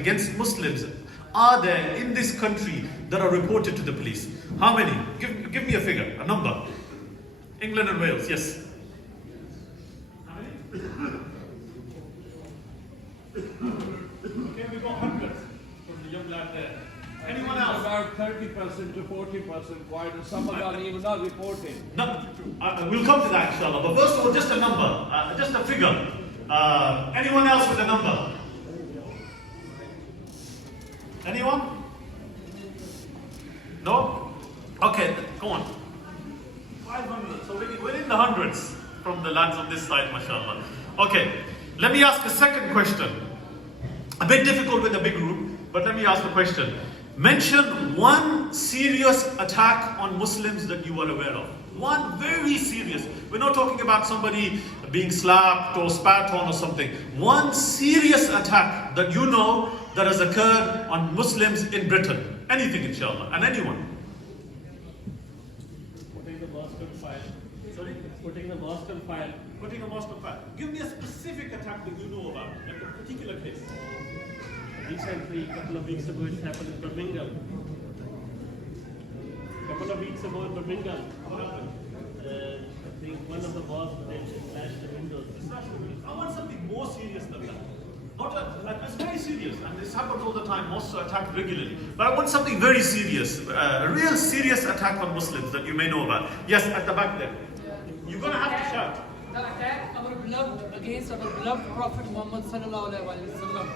against Muslims are there in this country that are reported to the police? How many? Give me a figure, a number. England and Wales, yes. How many? Okay, we got hundreds from the young lad there. Anyone else? About 30% to 40% quite, and some of them even not reporting. No, we'll come to that inshallah. But first of all, just a number, just a figure. Anyone else with a number? Anyone? No? Okay, go on. 500. So we're in the hundreds from the lads on this side, mashallah. Okay, let me ask a second question. A bit difficult with a big group, but let me ask the question. Mention one serious attack on Muslims that you are aware of. One very serious. We're not talking about somebody being slapped or spat on or something. One serious attack that you know that has occurred on Muslims in Britain. Anything, inshallah, and anyone. Putting the mosque on fire. Sorry? Putting the mosque on fire. Putting a mosque on fire. Give me a specific attack that you know about, like a particular case. Recently, a couple of weeks ago, it happened in Birmingham. What happened? I think one of the mosques slashed the windows. I want something more serious than that. It's very serious, and this happens all the time. Mosques are attacked regularly. But I want something very serious, a real serious attack on Muslims that you may know about. Yes, at the back there. You're going to have to shout. The attack against our beloved Prophet Muhammad sallallahu alaihi wasallam.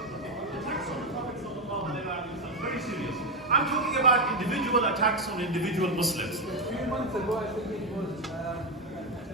Very serious. I'm talking about individual attacks on individual Muslims. A few months ago, I think it was.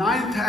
9th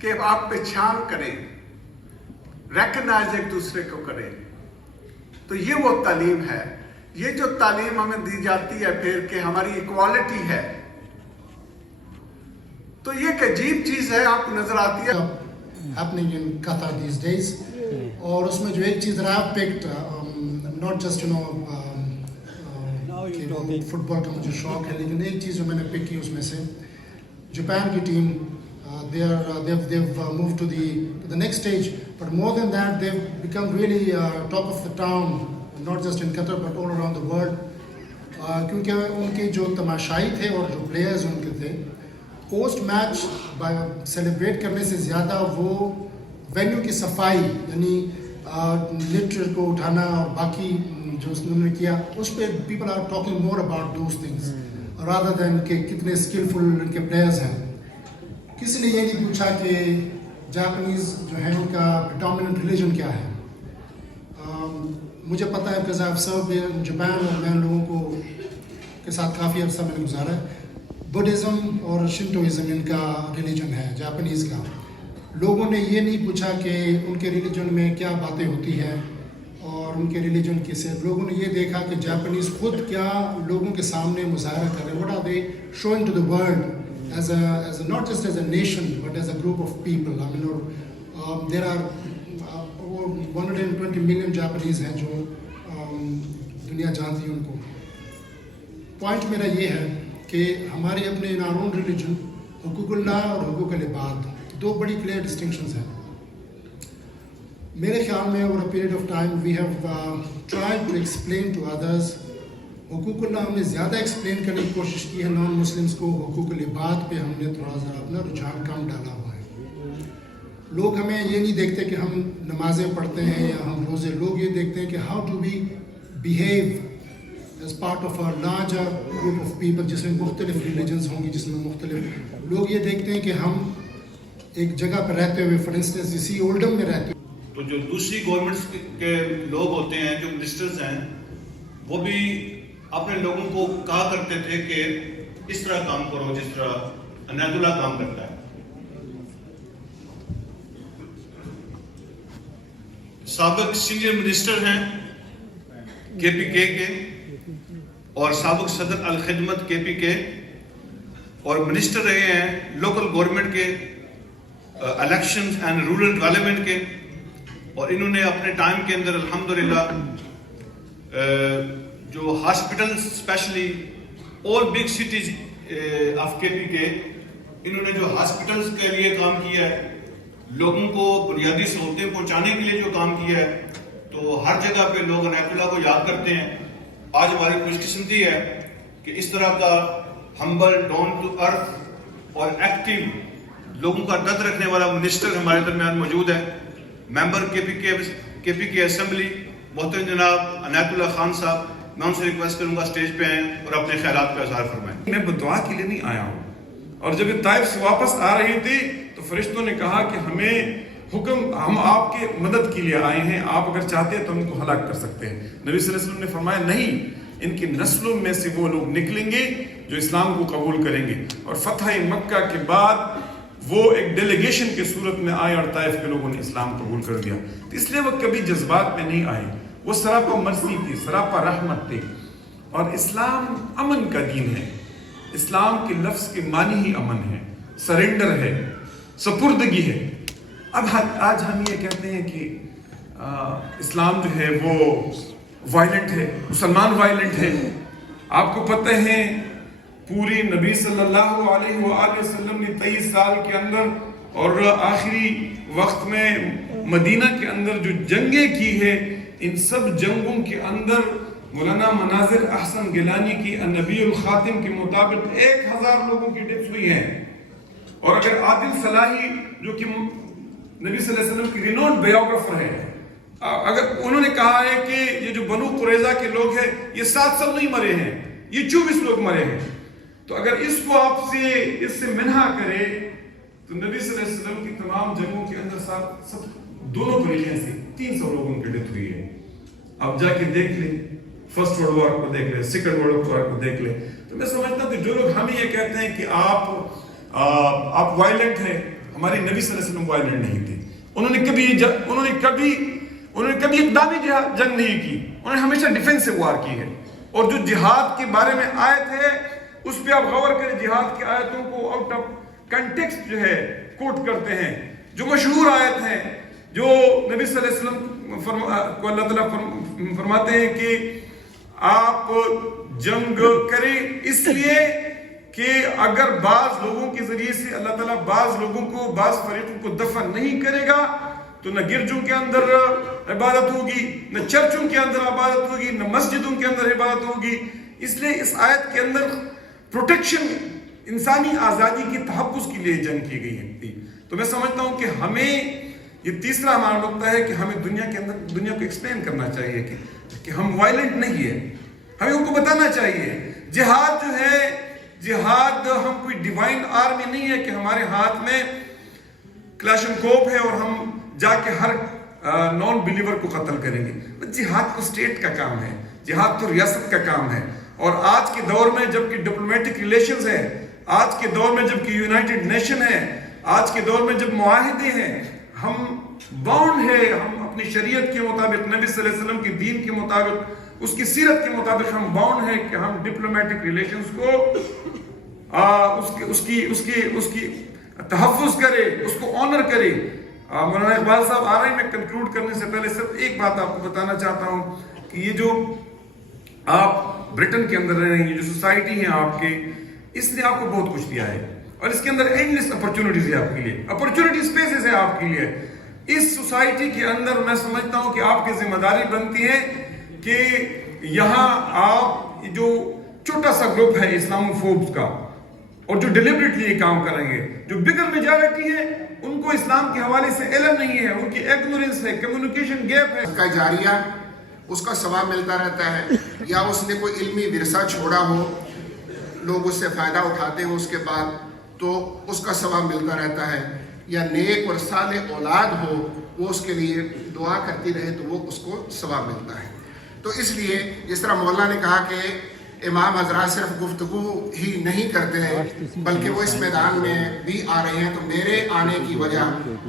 کہ آپ پہچان کریں, recognise ایک دوسرے کو کریں. تو یہ وہ تعلیم ہے. یہ جو تعلیم ہمیں دی جاتی ہے پھر کہ ہماری ایکوالٹی ہے, تو یہ ایک عجیب چیز ہے, آپ کو نظر آتی ہے. happening in Qatar these days. اور اس میں جو ایک چیز I have picked, not just football کا مجھے شوق ہے, لیکن ایک چیز جو میں نے پک کی اس میں سے جاپان کی team, they've moved to the next stage, but more than that they've become really top of the town, not just in Qatar but all around the world. کیونکہ ان کے جو تماشائی تھے اور جو پلیئرز ان کے تھے, پوسٹ میچ سیلیبریٹ کرنے سے زیادہ وہ وینیو کی صفائی, یعنی لٹر کو اٹھانا اور باقی جو انہوں نے کیا, اس پہ people are talking more about those things rather than کہ کتنے اسکلفل ان کے پلیئرز ہیں. کسی نے یہ نہیں پوچھا کہ جاپنیز جو ہیں ان کا پریڈومیننٹ ریلیجن کیا ہے. مجھے پتہ ہے because I have served in Japan, اور میں لوگوں کو کے ساتھ کافی عرصہ میں نے گزارا ہے. بدھزم اور شنٹوازم ان کا ریلیجن ہے جاپنیز کا. لوگوں نے یہ نہیں پوچھا کہ ان کے ریلیجن میں کیا باتیں ہوتی ہیں اور ان کے ریلیجن کی سے. لوگوں نے یہ دیکھا کہ جاپنیز خود کیا لوگوں کے سامنے مظاہرہ کر رہے ہیں. What are they showing to the world as a not just as a nation but as a group of people. I mean, there are 120 million Japanese ہیں جو دنیا جانتی ہے ان کو. پوائنٹ میرا یہ ہے کہ ہمارے اپنے in our own religion حقوق اللہ اور حقوق العباد دو بڑی کلیئر ڈسٹنکشنز ہیں. میرے خیال میں over a period of time we have tried to explain to others. حقوق اللہ ہم نے زیادہ ایکسپلین کرنے کی کوشش کی ہے نان مسلمس کو. حقوق العباد پہ ہم نے تھوڑا ذرا اپنا رجحان کم ڈالا ہوا ہے. لوگ ہمیں یہ نہیں دیکھتے کہ ہم نمازیں پڑھتے ہیں یا ہم روزے, لوگ یہ دیکھتے ہیں کہ how to be behave as part of a larger group of people, جس میں مختلف ریلیجنز ہوں گی, جس میں مختلف لوگ یہ دیکھتے ہیں کہ ہم ایک جگہ پر رہتے ہوئے, فار انسٹنس اسی اولڈم میں رہتے ہوئے. تو جو دوسری گورنمنٹس کے لوگ ہوتے ہیں, جو منسٹرز ہیں, وہ بھی اپنے لوگوں کو کہا کرتے تھے کہ اس طرح کام کرو جس طرح عنایت اللہ کام کرتا ہے. سابق سینئر منسٹر ہیں کے پی کے اور سابق صدر الخدمت کے پی کے, اور منسٹر رہے ہیں لوکل گورنمنٹ کے, الیکشنز اینڈ رورل ڈیولپمنٹ کے, اور انہوں نے اپنے ٹائم کے اندر الحمدللہ جو hospital specially all big cities of K P کے, انہوں نے جو ہاسپٹلس کے لیے کام کیا ہے, لوگوں کو بنیادی سہولتیں پہنچانے کے لیے جو کام کیا ہے, تو ہر جگہ پہ لوگ عنایت اللہ کو یاد کرتے ہیں. آج ہماری خوش قسمتی ہے کہ اس طرح کا ہمبل, ڈاؤن ٹو ارتھ اور ایکٹیو لوگوں کا درد رکھنے والا منسٹر ہمارے درمیان موجود ہے. ممبر کے پی کے اسمبلی محترم جناب عنایت اللہ خان صاحب, میں ان سے ریکویسٹ کروں گا اسٹیج پہ آئیں اور اپنے خیالات کا اظہار فرمائیں. میں بدعا کے لیے نہیں آیا ہوں, اور جب یہ طائف سے واپس آ رہی تھی تو فرشتوں نے کہا کہ ہمیں حکم, ہم آپ کے مدد کے لیے آئے ہیں, آپ اگر چاہتے ہیں تو ان کو ہلاک کر سکتے ہیں. نبی صلی اللہ علیہ وسلم نے فرمایا نہیں, ان کی نسلوں میں سے وہ لوگ نکلیں گے جو اسلام کو قبول کریں گے. اور فتح مکہ کے بعد وہ ایک ڈیلیگیشن کے صورت میں آئے اور طائف کے لوگوں نے اسلام قبول کر دیا. اس لیے وہ کبھی جذبات میں نہیں آئے, وہ سراپا مرضی تھی, سراپا رحمت تھی. اور اسلام امن کا دین ہے. اسلام کے لفظ کے معنی ہی امن ہے, سرنڈر ہے, سپردگی ہے. اب آج ہم یہ کہتے ہیں کہ اسلام جو ہے وہ وائلنٹ ہے, مسلمان وائلنٹ ہے. آپ کو پتہ ہے پوری نبی صلی اللہ علیہ وآلہ وسلم نے 23 سال کے اندر اور آخری وقت میں مدینہ کے اندر جو جنگیں کی ہے, ان سب جنگوں کے اندر مولانا مناظر احسن گیلانی کی النبی الخاتم کے مطابق 1000 لوگوں کی ڈیتھ ہوئی ہے. اور اگر عادل صلاحی جو کہ نبی صلی اللہ علیہ وسلم کی رینونڈ بایوگرافر ہے, اگر انہوں نے کہا ہے کہ یہ جو بنو قریظہ کے لوگ ہیں یہ 7 سب نہیں مرے ہیں, یہ 24 لوگ مرے ہیں. تو اگر اس کو آپ سے اس سے منحا کرے تو نبی صلی اللہ علیہ وسلم کی تمام جنگوں کے اندر سب دونوں طریقے سے 300 لوگوں کی ڈیتھ ہوئی ہے. آپ جا کے دیکھ لیں, فرسٹ ورلڈ وار کو دیکھ لیں, سیکنڈ ورلڈ وار کو دیکھ لیں. تو میں سمجھتا ہوں کہ جو لوگ ہمیں یہ کہتے ہیں کہ آپ وائلنٹ ہیں, ہمارے نبی صلی اللہ علیہ وسلم وائلنٹ نہیں تھے. انہوں نے کبھی اقدامی جنگ نہیں کی. انہوں نے ہمیشہ ڈیفینسو وار کی ہے. اور جو جہاد کے بارے میں آیت ہے اس پہ آپ غور کریں, جہاد کی آیتوں کو آؤٹ آف کنٹیکسٹ جو ہے کوٹ کرتے ہیں. جو مشہور آیت ہے جو نبی صلی اللہ علیہ وسلم کو اللہ تعالیٰ فرماتے ہیں کہ آپ جنگ کریں اس لیے کہ اگر بعض لوگوں کے ذریعے سے اللہ تعالیٰ بعض لوگوں کو, بعض فریقوں کو دفع نہیں کرے گا تو نہ گرجوں کے اندر عبادت ہوگی, نہ چرچوں کے اندر عبادت ہوگی, نہ مسجدوں کے اندر عبادت ہوگی. اس لیے اس آیت کے اندر پروٹیکشن, انسانی آزادی کے تحفظ کے لیے جنگ کی گئی تھی. تو میں سمجھتا ہوں کہ ہمیں یہ تیسرا ہمارا نقطہ ہے کہ ہمیں دنیا کے اندر دنیا کو ایکسپلین کرنا چاہیے کہ ہم وائلنٹ نہیں ہے. ہمیں ان کو بتانا چاہیے جہاد جو ہے, جہاد ہم کوئی ڈیوائن آرمی نہیں ہے کہ ہمارے ہاتھ میں کلاشنکوف ہے اور ہم جا کے ہر نان بلیور کو قتل کریں گے. جہاد تو اسٹیٹ کا کام ہے, جہاد تو ریاست کا کام ہے. اور آج کے دور میں جب کہ ڈپلومیٹک ریلیشنز ہیں, آج کے دور میں جب کہ یونائٹڈ نیشن ہے, آج کے دور میں جب معاہدے ہیں, ہم باؤنڈ ہے, ہم اپنی شریعت کے مطابق, نبی صلی اللہ علیہ وسلم کی دین کے مطابق, اس کی سیرت کے مطابق ہم باؤنڈ ہیں کہ ہم ڈپلومیٹک ریلیشنز کو اس کی تحفظ کرے, اس کو آنر کرے. مولانا اقبال صاحب آ رہے ہیں, میں کنکلوڈ کرنے سے پہلے صرف ایک بات آپ کو بتانا چاہتا ہوں کہ یہ جو آپ برٹن کے اندر رہ رہے ہیں, جو سوسائٹی ہے آپ کے, اس نے آپ کو بہت کچھ دیا ہے اور اس کے اندر اینڈلیس اپرچونٹیز ہے آپ کے لیے, اپرچونٹی اسپیسز ہے آپ کے لیے. اس سوسائٹی کے اندر میں سمجھتا ہوں کہ آپ کی ذمہ داری بنتی ہے کہ یہاں آپ جو چھوٹا سا گروپ ہے اسلاموفوبس کا, اور جو ڈیلیبریٹلی یہ کام کریں گے, جو بگر میجارٹی ہے ان کو اسلام کے حوالے سے علم نہیں ہے, ان کی ایگنورنس ہے, کمیونیکیشن گیپ ہے. کا جاریہ اس کا ثواب ملتا رہتا ہے, یا اس نے کوئی علمی ورثہ چھوڑا ہو, لوگ اس سے فائدہ اٹھاتے ہیں اس کے بعد, تو اس کا ثواب ملتا رہتا ہے. یا نیک اور صالح اولاد ہو, وہ اس کے لیے دعا کرتی رہے تو وہ اس کو ثواب ملتا ہے. تو اس لیے جس طرح مولانا نے کہا کہ امام حضرات صرف گفتگو ہی نہیں کرتے ہیں بلکہ وہ اس میدان میں بھی آ رہے ہیں, تو میرے آنے کی وجہ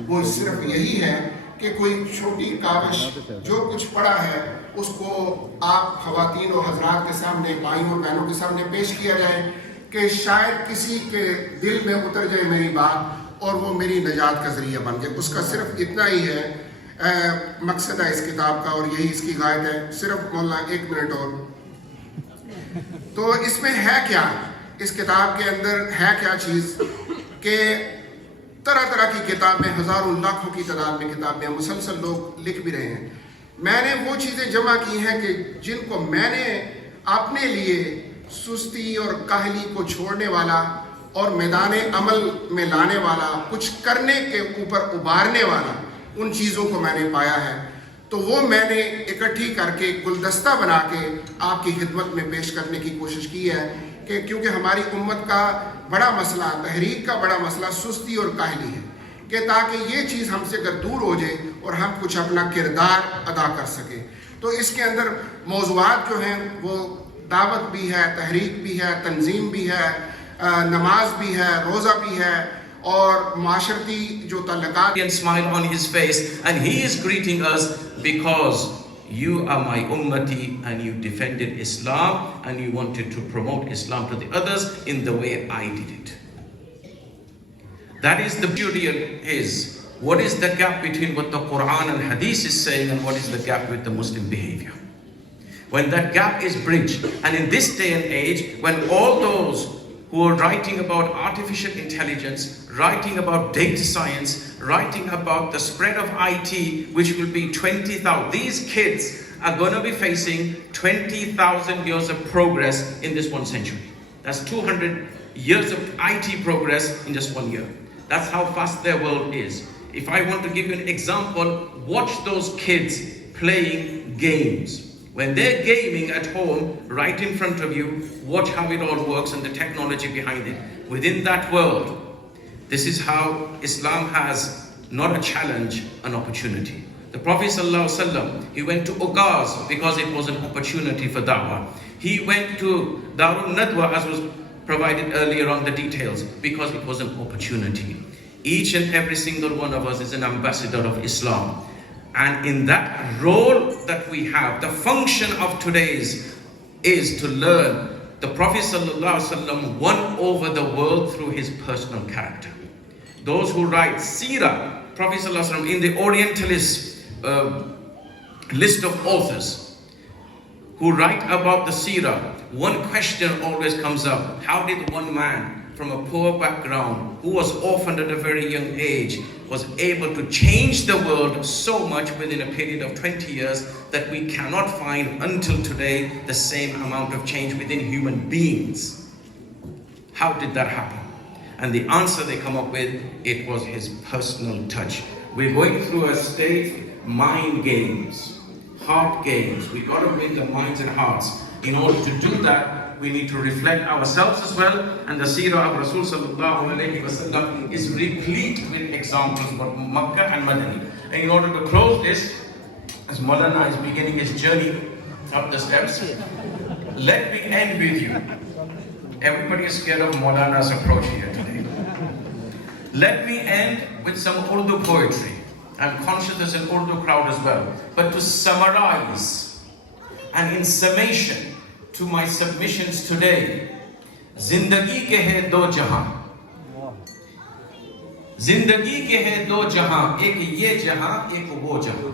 وہ صرف یہی ہے کہ کوئی چھوٹی کاوش جو کچھ پڑا ہے اس کو آپ خواتین و حضرات کے سامنے, بھائیوں اور بہنوں کے سامنے پیش کیا جائے کہ شاید کسی کے دل میں اتر جائے میری بات اور وہ میری نجات کا ذریعہ بن جائے. اس کا صرف اتنا ہی ہے مقصد ہے اس کتاب کا, اور یہی اس کی غایت ہے. صرف مولانا 1 منٹ اور. تو اس میں ہے کیا, اس کتاب کے اندر ہے کیا چیز کہ طرح طرح کی کتابیں, ہزاروں لاکھوں کی تعداد میں کتابیں مسلسل لوگ لکھ بھی رہے ہیں. میں نے وہ چیزیں جمع کی ہیں کہ جن کو میں نے اپنے لیے سستی اور کاہلی کو چھوڑنے والا اور میدان عمل میں لانے والا, کچھ کرنے کے اوپر ابھارنے والا, ان چیزوں کو میں نے پایا ہے. تو وہ میں نے اکٹھی کر کے گلدستہ بنا کے آپ کی خدمت میں پیش کرنے کی کوشش کی ہے کہ کیونکہ ہماری امت کا بڑا مسئلہ, تحریک کا بڑا مسئلہ سستی اور کاہلی ہے, کہ تاکہ یہ چیز ہم سے اگر دور ہو جائے اور ہم کچھ اپنا کردار ادا کر سکیں. تو اس کے اندر موضوعات جو ہیں وہ دعوت بھی ہے, تحریک بھی ہے, تنظیم بھی ہے, نماز بھی ہے, روزہ بھی ہے, اور معاشرتی جو تعلقات. And smile on his face, and he is greeting us because you are my ummati and you defended Islam and you wanted to promote Islam to the others in the way I did it. That is the beauty is, what is the gap between what the Quran and Hadith is saying and what is the gap with the Muslim behavior? When that gap is bridged, and in this day and age, when all those who are writing about artificial intelligence, writing about data science, writing about the spread of IT, which will be 20,000. These kids are going to be facing 20,000 years of progress in this 1 century. That's 200 years of IT progress in just 1 year. That's how fast their world is. If I want to give you an example, watch those kids playing games. When they're gaming at home, right in front of you, watch how it all works and the technology behind it. Within that world, this is how Islam has not a challenge, an opportunity. The Prophet ﷺ, he went to Uqaz because it was an opportunity for da'wah. He went to Darul Nadwa, as was provided earlier on the details, because it was an opportunity. Each and every single one of us is an ambassador of Islam. And in that role that we have, the function of today's is to learn. The Prophet ﷺ won over the world through his personal character. Those who write SEERAH, Prophet ﷺ, in the Orientalist list of authors who write about the SEERAH, one question always comes up. How did one man from a poor background, who was orphaned at a very young age, was able to change the world so much within a period of 20 years that we cannot find until today the same amount of change within human beings? How did that happen? And the answer they come up with, it was his personal touch. We're going through a state, mind games, heart games. We got to win the minds and hearts. In order to do that, we need to reflect ourselves as well, and the Seerah of Rasul sallallahu alayhi wasallam is replete with examples about Makkah and Madani. And in order to close this, as Maulana is beginning his journey up the steps, let me end with you. Everybody is scared of Maulana's approach here today. Let me end with some Urdu poetry. I'm conscious there's an Urdu crowd as well. But to summarize, and in summation, to my submissions today, Zindagi ke hai do jahan. Zindagi ke hai do jahan, ek ye jahan, ek wo jahan.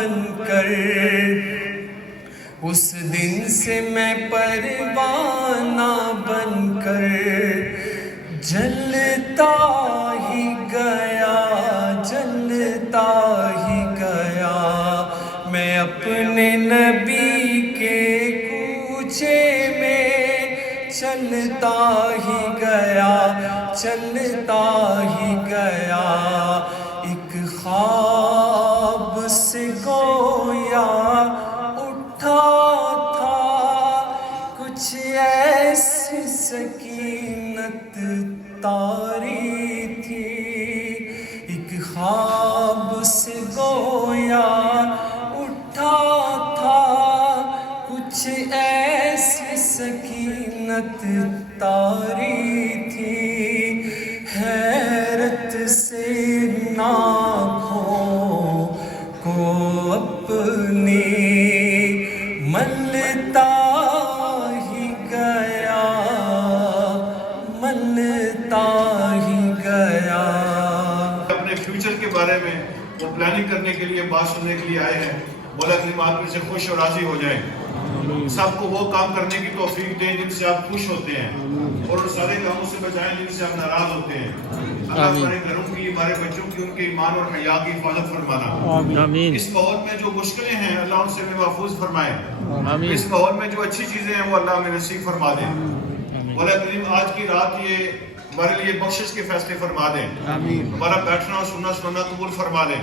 بن کر، اس دن سے میں پروانہ بن کر جلتا ہی گیا، جلتا ہی گیا، میں اپنے نبی کے کوچے میں چلتا ہی گیا، چلتا ہی گیا، ایک خواب سے گویا اٹھا تھا، کچھ ایسی سکینت طاری تھی، ایک خواب سے گویا اٹھا تھا، کچھ ایسی سکینت طاری تھی، حیرت سے آنکھوں کو اپنی ملتا ہی گیا، ملتا ہی گیا۔ اپنے فیوچر کے بارے میں وہ پلاننگ کرنے کے لیے، بات سننے کے لیے آئے ہیں، مولا کریم آپ میں سے خوش اور راضی ہو جائیں، سب کو وہ کام کرنے کی توفیق دیں جن سے آپ خوش ہوتے ہیں، اور ان سارے کاموں سے بچائیں جن سے آپ ناراض ہوتے ہیں۔ اللہ ہمارے گھروں کی، ہمارے بچوں کی، ان کے ایمان اور حیا کی حفاظت فرمانا۔ اس ماحول میں جو مشکلیں ہیں اللہ ان سے بھی محفوظ فرمائے، اس ماحول میں جو اچھی چیزیں ہیں وہ اللہ ہمیں نصیب فرما دیں۔ مولا کریم آج کی رات یہ ہمارے لیے بخشش کے فیصلے فرما دیں، ہمارا بیٹھنا اور سننا سننا قبول فرما دیں،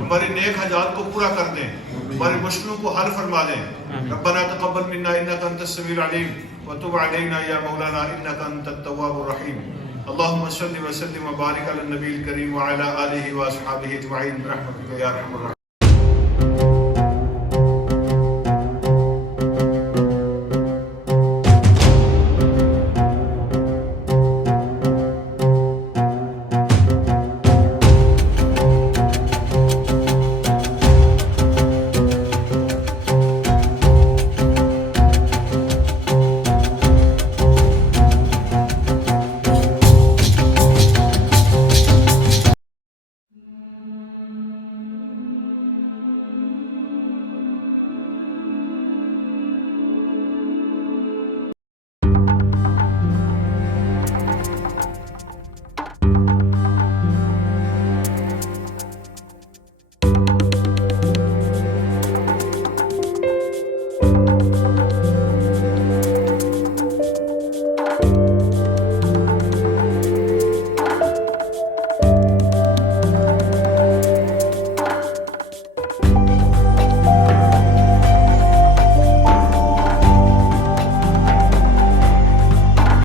ہمارے نیک حاجات کو پورا کر دیں، ہماری مشکلوں کو حل فرما دیں۔ ربنا تقبل منا انك انت السميع العليم وتب علينا يا مولانا انك انت التواب الرحيم۔ اللهم صل وسلم وبارك على النبي الكريم وعلى اله واصحابه اجمعين برحمتك يا ارحم الراحمين۔